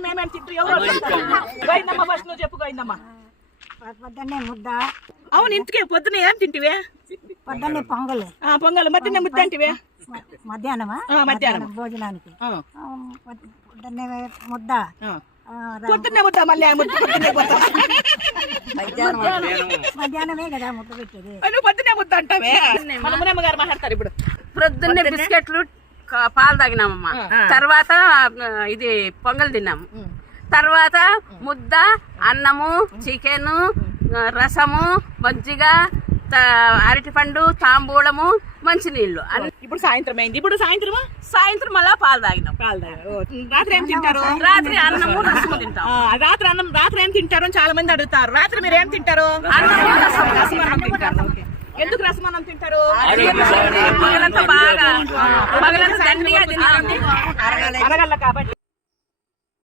కానీ మేమేం తింటూ ఎవరు గోయిందమ్మా ఫస్ట్ నువ్వు చెప్పు గోయిందమ్మా. పొద్దున్నే ముద్ద. అవును ఇంటికి పొద్దున్న ఏం తింటివే? పొద్దున్నే పొంగల్. పొంగల్. మధ్యాహ్నం ముద్ద అంటివే? మధ్యాహ్నమా? మధ్యాహ్నం భోజనానికి పొద్దున్నే ముద్ద. పొద్దున్నే ముద్ద మళ్ళీ పొద్దున్నే ముద్ద మధ్యాహ్నమే కదా ముద్ద పెట్టేది. నువ్వు పొద్దున్నే ముద్ద అంటావే. మన మునమ్మ గారు మాట్లాడతారు ఇప్పుడు. పొద్దున్నే బిస్కెట్లు పాలు తాగినామమ్మా. తర్వాత ఇది పొంగల్ తిన్నాము. తర్వాత ముద్ద, అన్నము, చికెను, రసము, మజ్జిగ, అరటిపండు, తాంబూలము, మంచినీళ్ళు. ఇప్పుడు సాయంత్రం అయింది. ఇప్పుడు సాయంత్రం మళ్ళా పాలు తాగినాం. రాత్రి ఏం తింటారు? రాత్రి అన్నము రసము తింటాం. రాత్రి ఏం తింటారు అని చాలా మంది అడుగుతారు. రాత్రి మీరు ఏం తింటారు? రసమన్నం తింటారు. ఎందుకు రసమన్నం తింటారు? పగలంతా బాగా దండిగా తిన్నాము. అరగల్ల కాబట్టి.